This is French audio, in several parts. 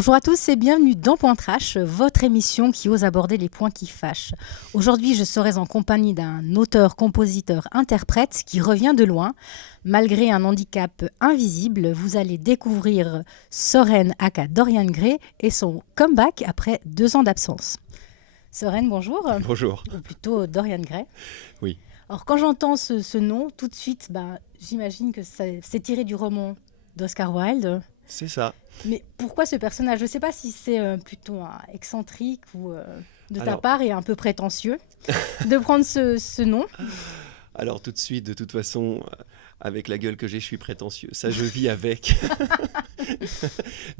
Bonjour à tous et bienvenue dans Point Trash, votre émission qui ose aborder les points qui fâchent. Aujourd'hui, je serai en compagnie d'un auteur, compositeur, interprète qui revient de loin. Malgré un handicap invisible, vous allez découvrir Soren aka Dorian Gray et son comeback après 2 ans d'absence. Soren, bonjour. Bonjour. Ou plutôt Dorian Gray. Oui. Alors quand j'entends ce nom, tout de suite, j'imagine que c'est tiré du roman d'Oscar Wilde. C'est ça. Mais pourquoi ce personnage ? Je ne sais pas si c'est plutôt excentrique ou de ta part et un peu prétentieux de prendre ce nom. Alors tout de suite, de toute façon, avec la gueule que j'ai, je suis prétentieux. Ça, je vis avec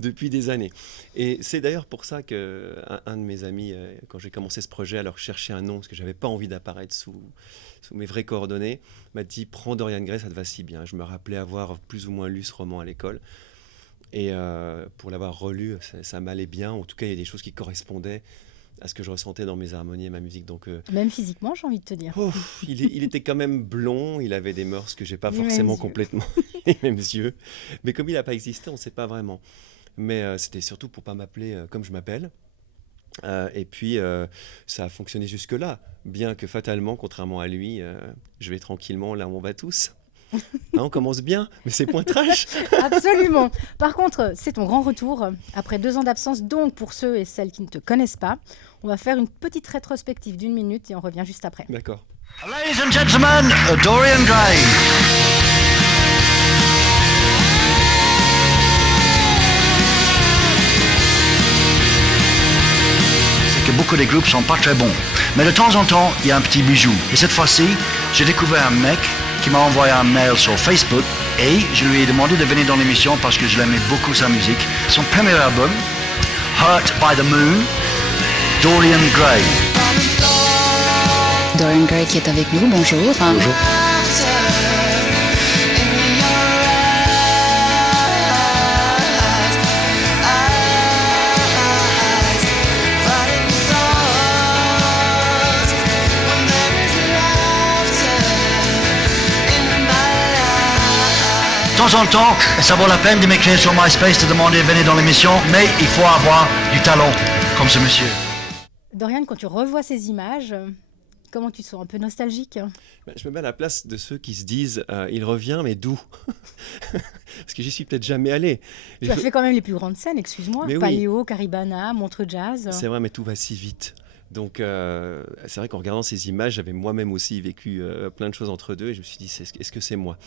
depuis des années. Et c'est d'ailleurs pour ça qu'un de mes amis, quand j'ai commencé ce projet, alors chercher un nom, parce que je n'avais pas envie d'apparaître sous mes vraies coordonnées, m'a dit « Prends Dorian Gray, ça te va si bien ». Je me rappelais avoir plus ou moins lu ce roman à l'école. Et pour l'avoir relu, ça m'allait bien. En tout cas, il y a des choses qui correspondaient à ce que je ressentais dans mes harmonies et ma musique. Donc, même physiquement, j'ai envie de te dire. Il était quand même blond, il avait des mœurs que je n'ai pas forcément complètement, les mêmes yeux. Mais comme il n'a pas existé, on ne sait pas vraiment. Mais c'était surtout pour ne pas m'appeler comme je m'appelle. Et puis, ça a fonctionné jusque-là. Bien que fatalement, contrairement à lui, je vais tranquillement là où on va tous. On commence bien, mais c'est Point Trash. Absolument. Par contre, c'est ton grand retour après 2 ans d'absence. Donc, pour ceux et celles qui ne te connaissent pas, on va faire une petite rétrospective d'1 minute et on revient juste après. D'accord. Ladies and gentlemen, Dorian Gray. C'est que beaucoup des groupes sont pas très bons. Mais de temps en temps, il y a un petit bijou. Et cette fois-ci, j'ai découvert un mec qui m'a envoyé un mail sur Facebook et je lui ai demandé de venir dans l'émission parce que je l'aimais beaucoup sa musique. Son premier album, Hurt by the Moon, Dorian Gray. Dorian Gray qui est avec nous, bonjour. Bonjour. De temps en temps, ça vaut la peine de m'écrire sur MySpace, de demander de venir dans l'émission, mais il faut avoir du talent, comme ce monsieur. Dorian, quand tu revois ces images, comment tu te sens ? Un peu nostalgique ? Je me mets à la place de ceux qui se disent il revient, mais d'où ? Parce que j'y suis peut-être jamais allé. Tu as fait quand même les plus grandes scènes, excuse-moi. Mais oui. Paléo, Caribana, Montreux Jazz. C'est vrai, mais tout va si vite. Donc, c'est vrai qu'en regardant ces images, j'avais moi-même aussi vécu plein de choses entre deux et je me suis dit, est-ce que c'est moi ?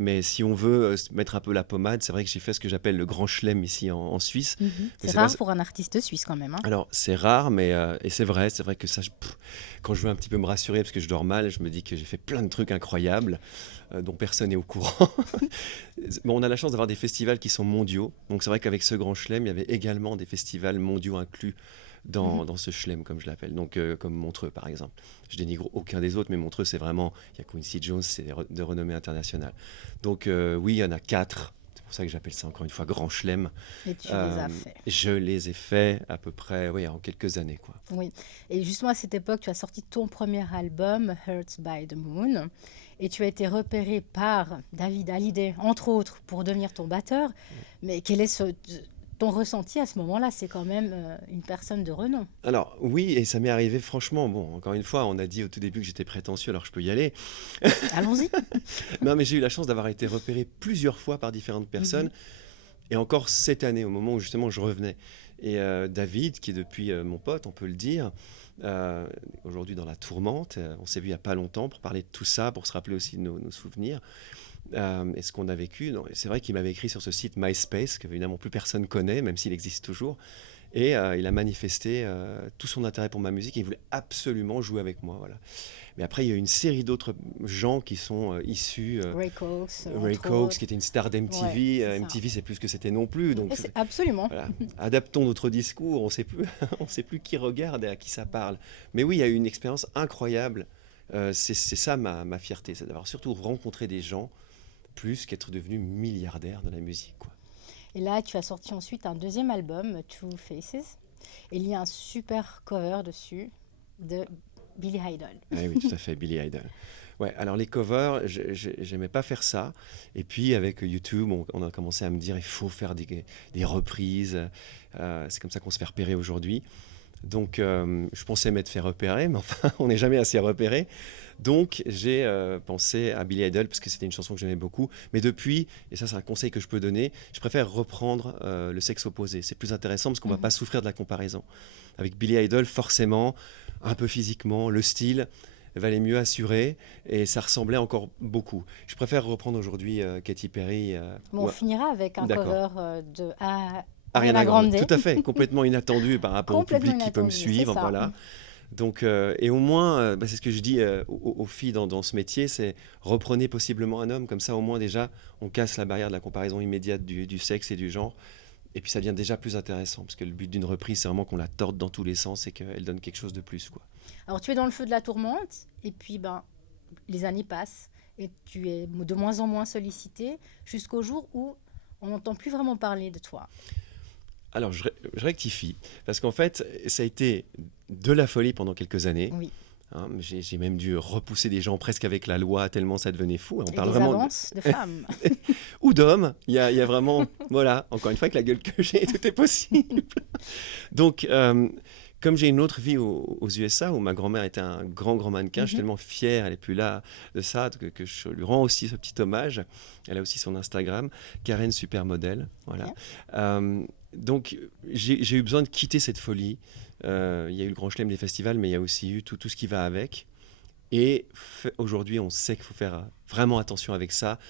Mais si on veut mettre un peu la pommade, c'est vrai que j'ai fait ce que j'appelle le grand chelem ici en Suisse. Mm-hmm. C'est rare pour un artiste suisse quand même. Hein. Alors, c'est rare, mais et c'est vrai que ça, quand je veux un petit peu me rassurer parce que je dors mal, je me dis que j'ai fait plein de trucs incroyables dont personne n'est au courant. Bon, on a la chance d'avoir des festivals qui sont mondiaux. Donc, c'est vrai qu'avec ce grand chelem, il y avait également des festivals mondiaux inclus dans ce chelem, comme je l'appelle. Donc, comme Montreux, par exemple. Je dénigre aucun des autres, mais Montreux, c'est vraiment... Il y a Quincy Jones, c'est de renommée internationale. Donc, oui, il y en a 4. C'est pour ça que j'appelle ça, encore une fois, grand chelem. Et tu les as fait. Je les ai faits à peu près, en quelques années, quoi. Oui. Et justement, à cette époque, tu as sorti ton premier album, Hurt by the Moon. Et tu as été repéré par David Hallyday, entre autres, pour devenir ton batteur. Mais quel est ton ressenti à ce moment-là? C'est quand même une personne de renom. Alors oui, et ça m'est arrivé franchement, bon, encore une fois, on a dit au tout début que j'étais prétentieux, alors je peux y aller. Allons-y. Non, mais j'ai eu la chance d'avoir été repéré plusieurs fois par différentes personnes, et encore cette année, au moment où justement je revenais. Et David, qui est depuis mon pote, on peut le dire, aujourd'hui dans la tourmente, on s'est vu il n'y a pas longtemps pour parler de tout ça, pour se rappeler aussi de nos souvenirs. Et ce qu'on a vécu. Non, c'est vrai qu'il m'avait écrit sur ce site MySpace, que évidemment plus personne connaît, même s'il existe toujours. Et il a manifesté tout son intérêt pour ma musique et il voulait absolument jouer avec moi. Voilà. Mais après, il y a eu une série d'autres gens qui sont issus. Ray Cox. Ray Cox, qui était une star d'MTV. Ouais, MTV, c'est plus ce que c'était non plus. Donc, absolument. Voilà. Adaptons notre discours. On ne sait plus qui regarde et à qui ça parle. Mais oui, il y a eu une expérience incroyable. C'est ça ma fierté, c'est d'avoir surtout rencontré des gens plus qu'être devenu milliardaire de la musique, quoi. Et là, tu as sorti ensuite un deuxième album, Two Faces. Et il y a un super cover dessus de Billy Idol. Oui, tout à fait, Billy Idol. Ouais, alors les covers, j'aimais pas faire ça. Et puis avec YouTube, on a commencé à me dire il faut faire des reprises. C'est comme ça qu'on se fait repérer aujourd'hui. Donc je pensais m'être fait repérer, mais enfin on n'est jamais assez repéré. Donc j'ai pensé à Billy Idol parce que c'était une chanson que j'aimais beaucoup. Mais depuis, et ça c'est un conseil que je peux donner, je préfère reprendre le sexe opposé. C'est plus intéressant parce qu'on ne va pas souffrir de la comparaison. Avec Billy Idol, forcément, un peu physiquement, le style valait mieux assurer et ça ressemblait encore beaucoup. Je préfère reprendre aujourd'hui Katy Perry. Bon, on finira avec un D'accord. cover de Ariana Grande. Grande, tout à fait, complètement inattendu par rapport au public qui peut me suivre, voilà. Donc, et au moins, c'est ce que je dis aux filles dans ce métier, c'est reprenez possiblement un homme, comme ça au moins déjà on casse la barrière de la comparaison immédiate du sexe et du genre. Et puis ça devient déjà plus intéressant, parce que le but d'une reprise, c'est vraiment qu'on la torde dans tous les sens et qu'elle donne quelque chose de plus, quoi. Alors tu es dans le feu de la tourmente, et puis les années passent, et tu es de moins en moins sollicité, jusqu'au jour où on n'entend plus vraiment parler de toi. Alors je rectifie, parce qu'en fait, ça a été de la folie pendant quelques années. Oui. Hein, j'ai même dû repousser des gens presque avec la loi, tellement ça devenait fou. On Et parle des vraiment avances de femmes. ou d'hommes. Il y a vraiment, voilà, encore une fois, avec la gueule que j'ai, tout est possible. Donc, comme j'ai une autre vie aux USA, où ma grand-mère était un grand mannequin, je suis tellement fier, elle n'est plus là, de ça, que je lui rends aussi ce petit hommage. Elle a aussi son Instagram, Karen Supermodel. Voilà. Donc, j'ai eu besoin de quitter cette folie. Il y a eu le grand chelem des festivals, mais il y a aussi eu tout ce qui va avec. Et aujourd'hui, on sait qu'il faut faire vraiment attention avec ça.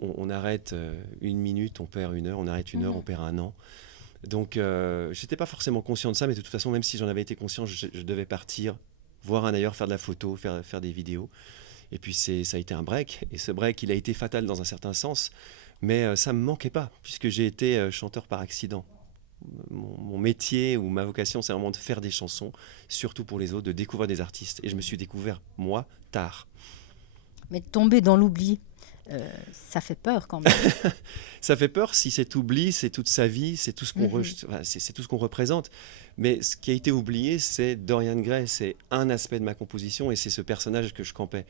On arrête 1 minute, on perd 1 heure. On arrête 1 heure, on perd 1 an. Donc, je n'étais pas forcément conscient de ça, mais de toute façon, même si j'en avais été conscient, je devais partir, voir un ailleurs, faire de la photo, faire des vidéos. Et puis, ça a été un break. Et ce break, il a été fatal dans un certain sens. Mais ça ne me manquait pas, puisque j'ai été chanteur par accident. Mon métier ou ma vocation, c'est vraiment de faire des chansons, surtout pour les autres, de découvrir des artistes. Et je me suis découvert, moi, tard. Mais tomber dans l'oubli, ça fait peur quand même. Ça fait peur si cet oubli, c'est toute sa vie, c'est tout ce qu'on c'est tout ce qu'on représente. Mais ce qui a été oublié, c'est Dorian Gray, c'est un aspect de ma composition et c'est ce personnage que je campais.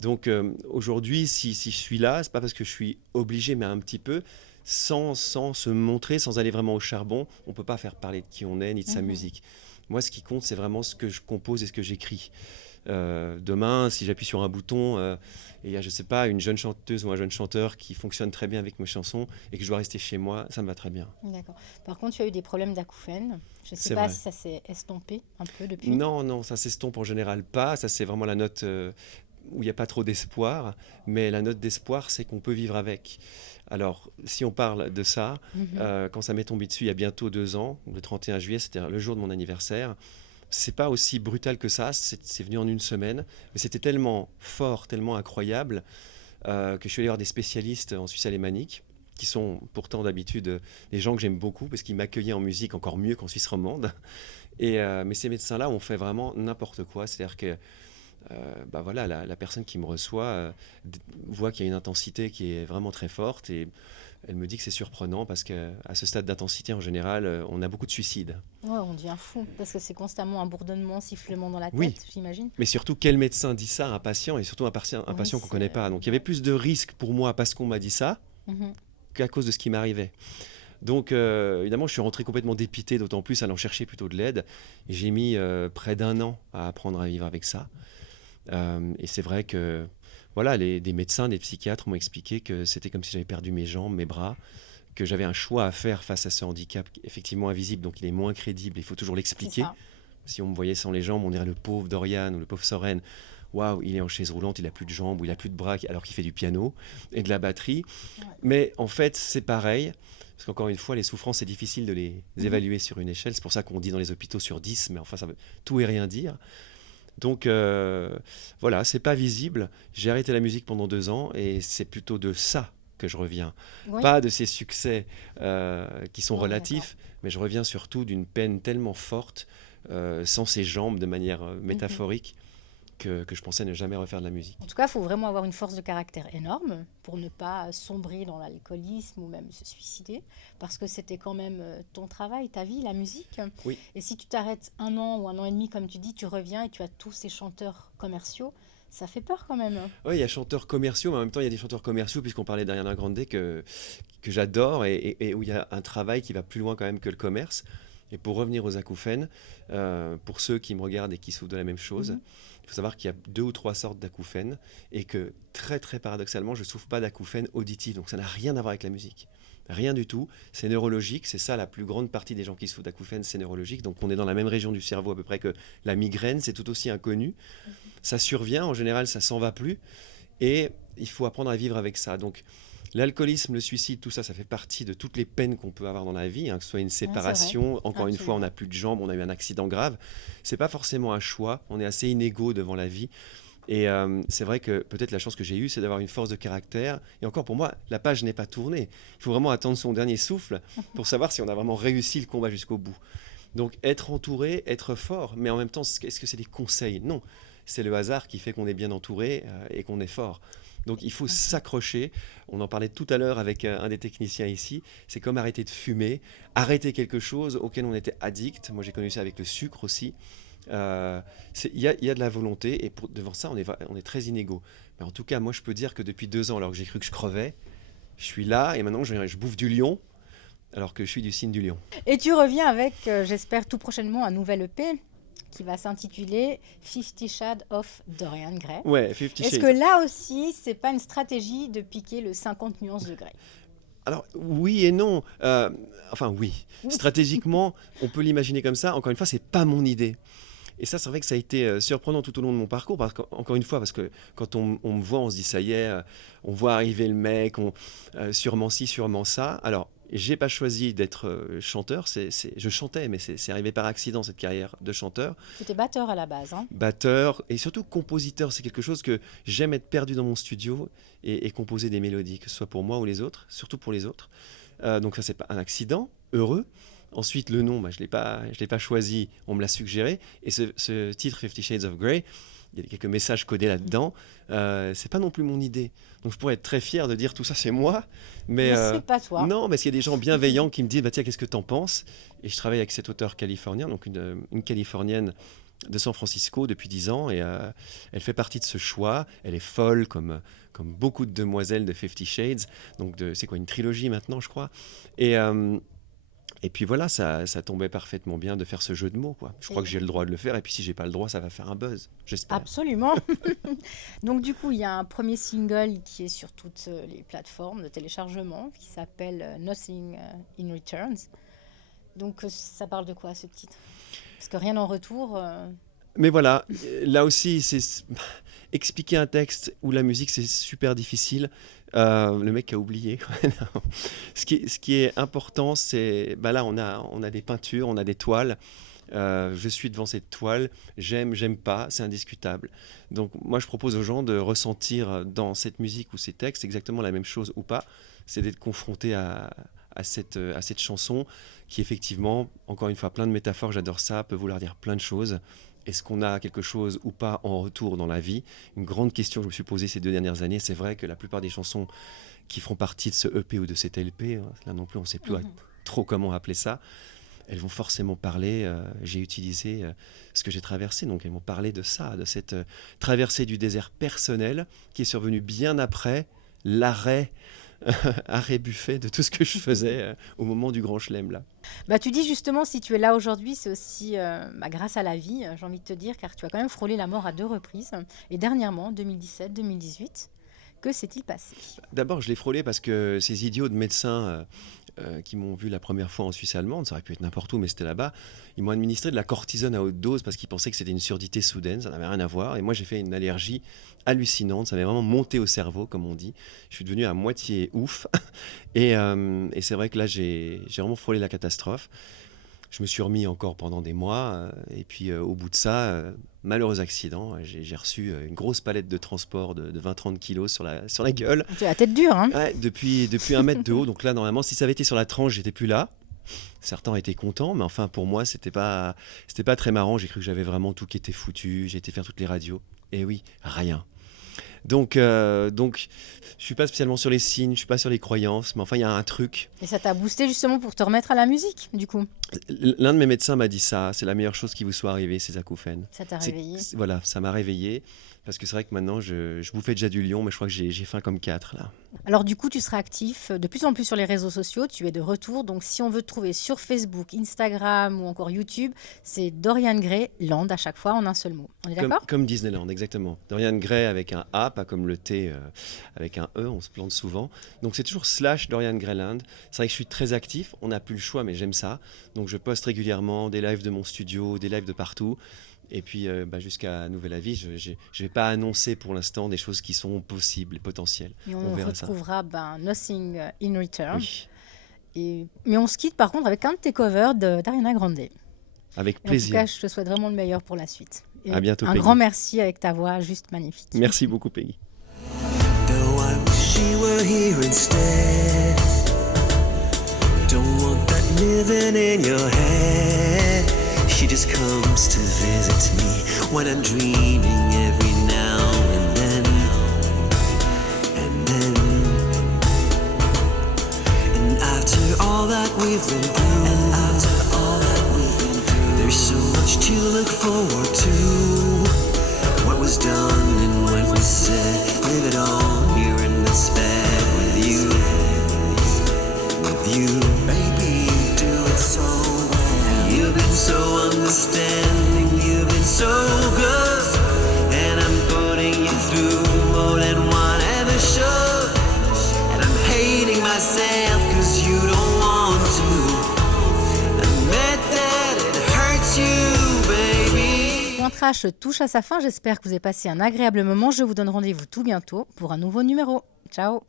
Donc aujourd'hui, si je suis là, c'est pas parce que je suis obligé, mais un petit peu, sans se montrer, sans aller vraiment au charbon, on ne peut pas faire parler de qui on est ni de sa musique. Moi, ce qui compte, c'est vraiment ce que je compose et ce que j'écris. Demain, si j'appuie sur un bouton et il y a, je sais pas, une jeune chanteuse ou un jeune chanteur qui fonctionne très bien avec mes chansons et que je dois rester chez moi, ça me va très bien. D'accord. Par contre, tu as eu des problèmes d'acouphènes. Je ne sais C'est pas vrai. si ça s'est estompé un peu depuis. Non, ça s'estompe en général pas. Ça, c'est vraiment la note où il n'y a pas trop d'espoir. Mais la note d'espoir, c'est qu'on peut vivre avec. Alors, si on parle de ça, quand ça m'est tombé dessus il y a bientôt 2 ans, le 31 juillet, c'était le jour de mon anniversaire, c'est pas aussi brutal que ça, c'est venu en 1 semaine, mais c'était tellement fort, tellement incroyable, que je suis allé voir des spécialistes en Suisse alémanique, qui sont pourtant d'habitude des gens que j'aime beaucoup, parce qu'ils m'accueillaient en musique encore mieux qu'en Suisse romande. Mais ces médecins-là ont fait vraiment n'importe quoi, c'est-à-dire que voilà, la personne qui me reçoit voit qu'il y a une intensité qui est vraiment très forte et elle me dit que c'est surprenant parce qu'à ce stade d'intensité, en général, on a beaucoup de suicides. Ouais, on devient fou parce que c'est constamment un bourdonnement, sifflement dans la tête, Oui. j'imagine. Mais surtout, quel médecin dit ça à un patient et surtout un patient qu'on ne connaît pas. Donc il y avait plus de risques pour moi parce qu'on m'a dit ça qu'à cause de ce qui m'arrivait. Donc évidemment, je suis rentré complètement dépité, d'autant plus allant chercher plutôt de l'aide. Et j'ai mis près d'1 an à apprendre à vivre avec ça. Et c'est vrai que voilà, des médecins, des psychiatres m'ont expliqué que c'était comme si j'avais perdu mes jambes, mes bras, que j'avais un choix à faire face à ce handicap effectivement invisible, donc il est moins crédible, il faut toujours l'expliquer. Si on me voyait sans les jambes, on dirait le pauvre Dorian ou le pauvre Soren. Waouh, il est en chaise roulante, il n'a plus de jambes ou il n'a plus de bras alors qu'il fait du piano et de la batterie. Ouais. Mais en fait, c'est pareil. Parce qu'encore une fois, les souffrances, c'est difficile de les évaluer sur une échelle. C'est pour ça qu'on dit dans les hôpitaux sur 10, mais enfin, ça veut tout et rien dire. Donc voilà, c'est pas visible. J'ai arrêté la musique pendant 2 ans et c'est plutôt de ça que je reviens. Oui. Pas de ces succès qui sont relatifs, mais je reviens surtout d'une peine tellement forte, sans ses jambes de manière métaphorique, que je pensais ne jamais refaire de la musique. En tout cas, il faut vraiment avoir une force de caractère énorme pour ne pas sombrer dans l'alcoolisme ou même se suicider, parce que c'était quand même ton travail, ta vie, la musique. Oui. Et si tu t'arrêtes 1 an ou 1 an et demi, comme tu dis, tu reviens et tu as tous ces chanteurs commerciaux, Ça fait peur quand même. Oui, il y a chanteurs commerciaux, mais en même temps, il y a des chanteurs commerciaux, puisqu'on parlait d'Ariana Grande, que j'adore et où il y a un travail qui va plus loin quand même que le commerce. Et pour revenir aux acouphènes, pour ceux qui me regardent et qui souffrent de la même chose, il faut savoir qu'il y a 2 ou 3 sortes d'acouphènes et que très très paradoxalement, je ne souffre pas d'acouphènes auditifs. Donc ça n'a rien à voir avec la musique. Rien du tout. C'est neurologique. C'est ça la plus grande partie des gens qui souffrent d'acouphènes, c'est neurologique. Donc on est dans la même région du cerveau à peu près que la migraine. C'est tout aussi inconnu. Ça survient. En général, ça s'en va plus. Et il faut apprendre à vivre avec ça. Donc l'alcoolisme, le suicide, tout ça, ça fait partie de toutes les peines qu'on peut avoir dans la vie, que ce soit une séparation, encore une fois, on n'a plus de jambes, on a eu un accident grave. C'est pas forcément un choix, on est assez inégaux devant la vie. Et c'est vrai que peut-être la chance que j'ai eue, c'est d'avoir une force de caractère. Et encore pour moi, la page n'est pas tournée. Il faut vraiment attendre son dernier souffle pour savoir si on a vraiment réussi le combat jusqu'au bout. Donc être entouré, être fort, mais en même temps, est-ce que c'est des conseils ? Non, c'est le hasard qui fait qu'on est bien entouré et qu'on est fort. Donc il faut s'accrocher. On en parlait tout à l'heure avec un des techniciens ici. C'est comme arrêter de fumer, arrêter quelque chose auquel on était addict. Moi j'ai connu ça avec le sucre aussi. Il y a de la volonté et devant ça on est très inégaux. Mais en tout cas moi je peux dire que depuis 2 ans, alors que j'ai cru que je crevais, je suis là et maintenant je bouffe du lion alors que je suis du signe du lion. Et tu reviens avec, j'espère tout prochainement, un nouvel EP qui va s'intituler 50 Shades of Dorian Gray. Ouais, 50 Shades. Est-ce que là aussi, c'est pas une stratégie de piquer le 50 nuances de Grey ? Alors oui et non. Enfin oui. Stratégiquement, on peut l'imaginer comme ça. Encore une fois, c'est pas mon idée. Et ça, c'est vrai que ça a été surprenant tout au long de mon parcours. Encore une fois, parce que quand on me voit, on se dit ça y est, on voit arriver le mec, sûrement ci, sûrement ça. Alors, j'ai pas choisi d'être chanteur. Je chantais, mais c'est arrivé par accident cette carrière de chanteur. Tu étais batteur à la base, hein ? Batteur et surtout compositeur. C'est quelque chose que j'aime être perdu dans mon studio et composer des mélodies, que ce soit pour moi ou les autres, surtout pour les autres. Donc ça, c'est pas un accident, heureux. Ensuite, le nom, je l'ai pas choisi, on me l'a suggéré. Et ce titre, 50 Shades of Grey, il y a quelques messages codés là-dedans. C'est pas non plus mon idée. Donc je pourrais être très fier de dire tout ça, c'est moi. Mais c'est pas toi. Non, mais s'il y a des gens bienveillants qui me disent, tiens, qu'est-ce que t'en penses ? Et je travaille avec cet auteur californien, donc une Californienne de San Francisco depuis 10 ans. Et elle fait partie de ce choix. Elle est folle comme beaucoup de demoiselles de 50 Shades. Donc c'est quoi, une trilogie maintenant, je crois. Et puis voilà, ça tombait parfaitement bien de faire ce jeu de mots, quoi. Je crois que j'ai le droit de le faire, et puis si j'ai pas le droit, ça va faire un buzz, j'espère. Absolument. Donc du coup, il y a un premier single qui est sur toutes les plateformes de téléchargement, qui s'appelle Nothing in Returns. Donc ça parle de quoi ce titre ? Parce que rien en retour... Mais voilà, là aussi, c'est expliquer un texte ou la musique, c'est super difficile. Le mec a oublié. Ce qui est important, c'est là on a des peintures, on a des toiles. Je suis devant cette toile, j'aime pas, c'est indiscutable. Donc moi je propose aux gens de ressentir dans cette musique ou ces textes exactement la même chose ou pas. C'est d'être confronté à cette chanson qui effectivement, encore une fois, plein de métaphores, j'adore ça, peut vouloir dire plein de choses. Est-ce qu'on a quelque chose ou pas en retour dans la vie ? Une grande question que je me suis posée ces 2 dernières années. C'est vrai que la plupart des chansons qui font partie de ce EP ou de cet LP, là non plus on ne sait plus trop comment appeler ça, elles vont forcément parler, j'ai utilisé ce que j'ai traversé, donc elles vont parler de ça, de cette traversée du désert personnel qui est survenue bien après l'arrêt Buffet de tout ce que je faisais au moment du Grand Chelem là. Tu dis justement, si tu es là aujourd'hui, c'est aussi grâce à la vie, j'ai envie de te dire, car tu as quand même frôlé la mort à 2 reprises. Et dernièrement, 2017-2018, que s'est-il passé ? D'abord, je l'ai frôlé parce que ces idiots de médecins qui m'ont vu la première fois en Suisse allemande, ça aurait pu être n'importe où, mais c'était là-bas, ils m'ont administré de la cortisone à haute dose parce qu'ils pensaient que c'était une surdité soudaine, ça n'avait rien à voir. Et moi, j'ai fait une allergie hallucinante, ça m'est vraiment monté au cerveau, comme on dit. Je suis devenu à moitié ouf. Et c'est vrai que là, j'ai vraiment frôlé la catastrophe. Je me suis remis encore pendant des mois. Et puis, au bout de ça, malheureux accident, j'ai reçu une grosse palette de transport de 20-30 kilos sur la gueule. Tu as la tête dure, hein ? Ouais, depuis 1 mètre de haut. Donc là, normalement, si ça avait été sur la tranche, j'étais plus là. Certains étaient contents, mais enfin, pour moi, c'était pas très marrant. J'ai cru que j'avais vraiment tout qui était foutu. J'ai été faire toutes les radios. Et oui, rien. Donc, je suis pas spécialement sur les signes, je suis pas sur les croyances, mais enfin, il y a un truc. Et ça t'a boosté justement pour te remettre à la musique, du coup ? L'un de mes médecins m'a dit ça, c'est la meilleure chose qui vous soit arrivée, ces acouphènes. Ça t'a réveillé ? Voilà, ça m'a réveillé. parce que c'est vrai que maintenant, je bouffais déjà du lion, mais je crois que j'ai faim comme 4 là. Alors du coup, tu seras actif de plus en plus sur les réseaux sociaux, tu es de retour, donc si on veut te trouver sur Facebook, Instagram ou encore YouTube, c'est Dorian Gray Land à chaque fois en un seul mot. On est d'accord ? Comme Disneyland, exactement. Dorian Gray avec un A, pas comme le T avec un E, on se plante souvent. Donc c'est toujours /Dorian Grayland. C'est vrai que je suis très actif, on n'a plus le choix, mais j'aime ça. Donc je poste régulièrement des lives de mon studio, des lives de partout. Et puis jusqu'à nouvel avis, je ne vais pas annoncer pour l'instant des choses qui sont possibles et potentielles. Et on verra retrouvera Nothing in Return. Oui. Mais on se quitte par contre avec un de tes covers d'Ariana Grande. Avec Et plaisir. en tout cas, je te souhaite vraiment le meilleur pour la suite. Et à bientôt, un Peggy. grand merci avec ta voix juste magnifique. Merci beaucoup, Peggy. Though I wish she were here instead. Don't want that living in your head. She just comes to visit me when I'm dreaming every now and then. And after all that we've been through, there's so much to look forward to. What was done and what was said, live it all here in this bed with you. Baby, you do it so well. You've been so understanding, you've been so good. And I'm putting you through more than one ever should. And I'm hating myself cause you don't want to admit that it hurts you, baby. Point Trash touche à sa fin. J'espère que vous avez passé un agréable moment. Je vous donne rendez-vous tout bientôt pour un nouveau numéro. Ciao.